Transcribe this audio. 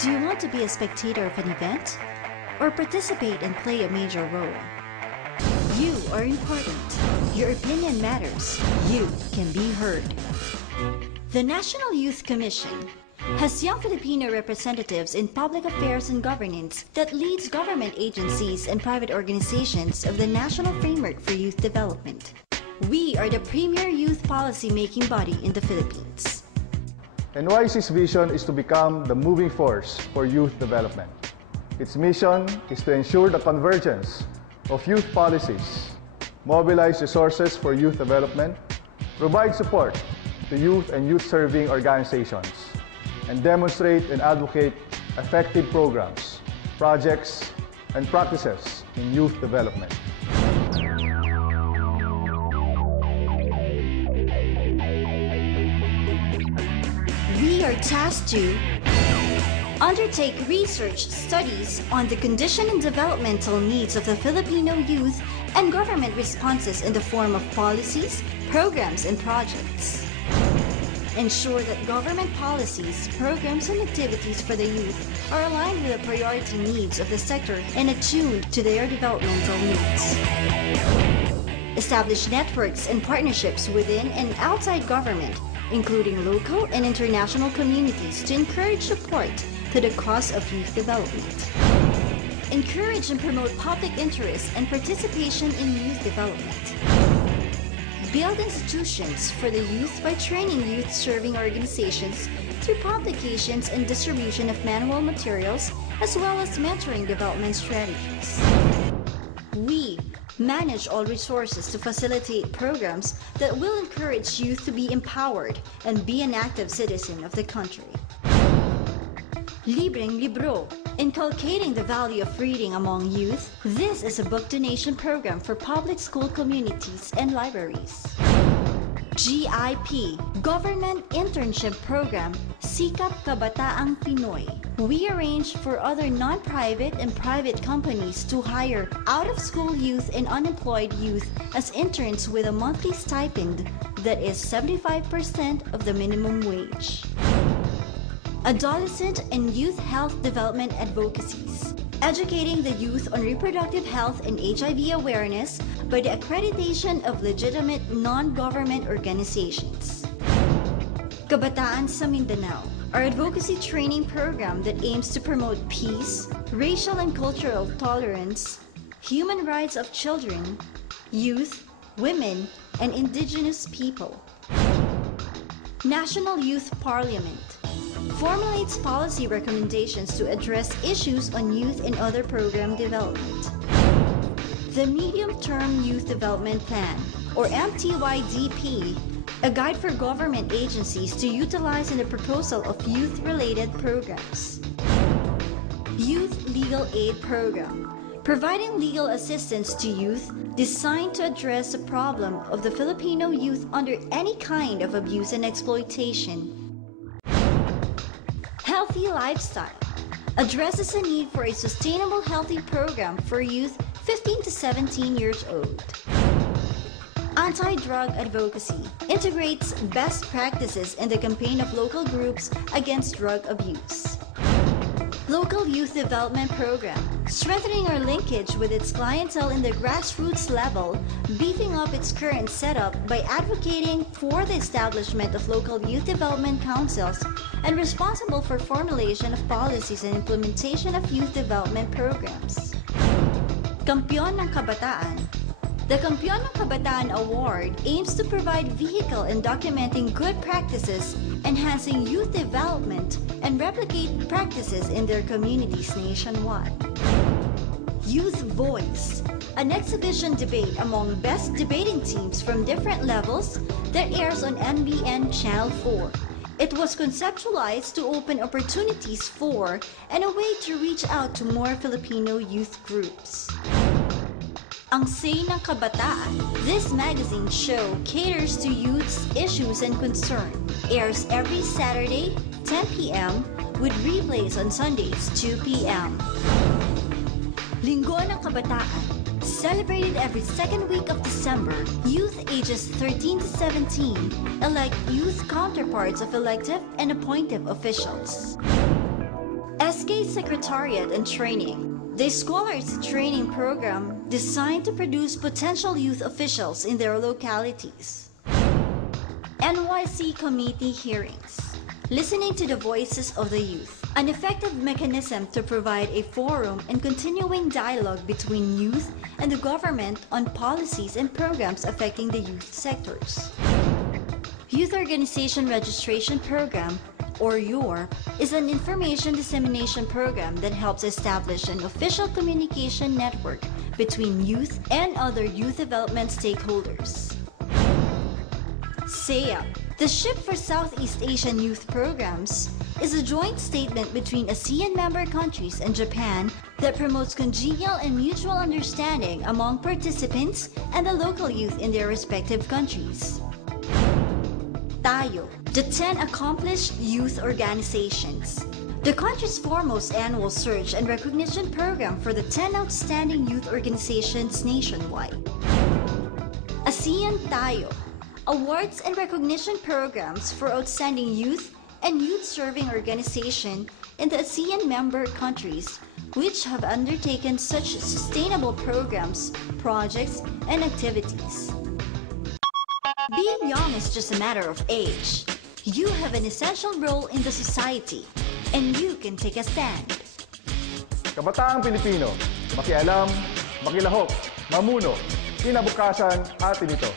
Do you want to be a spectator of an event? Or participate and play a major role? You are important. Your opinion matters. You can be heard. The National Youth Commission has young Filipino representatives in public affairs and governance that leads government agencies and private organizations of the National Framework for Youth Development. We are the premier youth policy-making body in the Philippines. NYC's vision is to become the moving force for youth development. Its mission is to ensure the convergence of youth policies, mobilize resources for youth development, provide support to youth and youth-serving organizations, and demonstrate and advocate effective programs, projects, and practices in youth development. We are tasked to undertake research studies on the condition and developmental needs of the Filipino youth and government responses in the form of policies, programs, and projects. Ensure that government policies, programs, and activities for the youth are aligned with the priority needs of the sector and attuned to their developmental needs. Establish networks and partnerships within and outside government, including local and international communities, to encourage support to the cause of youth development. Encourage and promote public interest and participation in youth development. Build institutions for the youth by training youth-serving organizations through publications and distribution of manual materials, as well as mentoring development strategies. We manage all resources to facilitate programs that will encourage youth to be empowered and be an active citizen of the country. Libreng Libro, inculcating the value of reading among youth. This is a book donation program for public school communities and libraries. GIP, Government Internship Program, Sikap Kabataang Pinoy. We arrange for other non-private and private companies to hire out-of-school youth and unemployed youth as interns with a monthly stipend that is 75% of the minimum wage. Adolescent and youth health development advocacies, educating the youth on reproductive health and HIV awareness by the accreditation of legitimate non-government organizations. Kabataan sa Mindanao, our advocacy training program that aims to promote peace, racial and cultural tolerance, human rights of children, youth, women, and indigenous people. National Youth Parliament formulates policy recommendations to address issues on youth and other program development. The Medium-Term Youth Development Plan, or MTYDP, a guide for government agencies to utilize in the proposal of youth-related programs. Youth Legal Aid Program, providing legal assistance to youth designed to address the problem of the Filipino youth under any kind of abuse and exploitation. Healthy Lifestyle addresses a need for a sustainable healthy program for youth 15 to 17 years old. Anti-drug advocacy integrates best practices in the campaign of local groups against drug abuse. Local Youth Development Program, strengthening our linkage with its clientele in the grassroots level, beefing up its current setup by advocating for the establishment of local youth development councils and responsible for formulation of policies and implementation of youth development programs. Kampiyon ng Kabataan. The Kampiyon ng Kabataan Award aims to provide vehicle in documenting good practices, enhancing youth development, and replicate practices in their communities nationwide. Youth Voice, an exhibition debate among best debating teams from different levels that airs on NBN Channel 4. It was conceptualized to open opportunities for and a way to reach out to more Filipino youth groups. Ang Say ng Kabataan. This magazine show caters to youth's issues and concern. Airs every Saturday, 10 p.m. with replays on Sundays, 2 p.m. Linggo ng Kabataan. Celebrated every second week of December, youth ages 13 to 17 elect youth counterparts of elective and appointive officials. SK Secretariat and Training. The Scholars Training Program designed to produce potential youth officials in their localities. NYC Committee Hearings. Listening to the voices of the youth. An effective mechanism to provide a forum and continuing dialogue between youth and the government on policies and programs affecting the youth sectors. Youth Organization Registration Program, or YOR, is an information dissemination program that helps establish an official communication network between youth and other youth development stakeholders. SEA, the Ship for Southeast Asian Youth Programs, is a joint statement between ASEAN member countries and Japan that promotes congenial and mutual understanding among participants and the local youth in their respective countries. Tayo, the 10 accomplished youth organizations. The country's foremost annual search and recognition program for the 10 outstanding youth organizations nationwide. ASEAN Tayo, awards and recognition programs for outstanding youth and youth-serving organization in the ASEAN member countries which have undertaken such sustainable programs, projects, and activities. Being young is just a matter of age. You have an essential role in the society, and you can take a stand. Kabataang Pilipino, makialam, makilahok, mamuno, kinabukasan atin ito.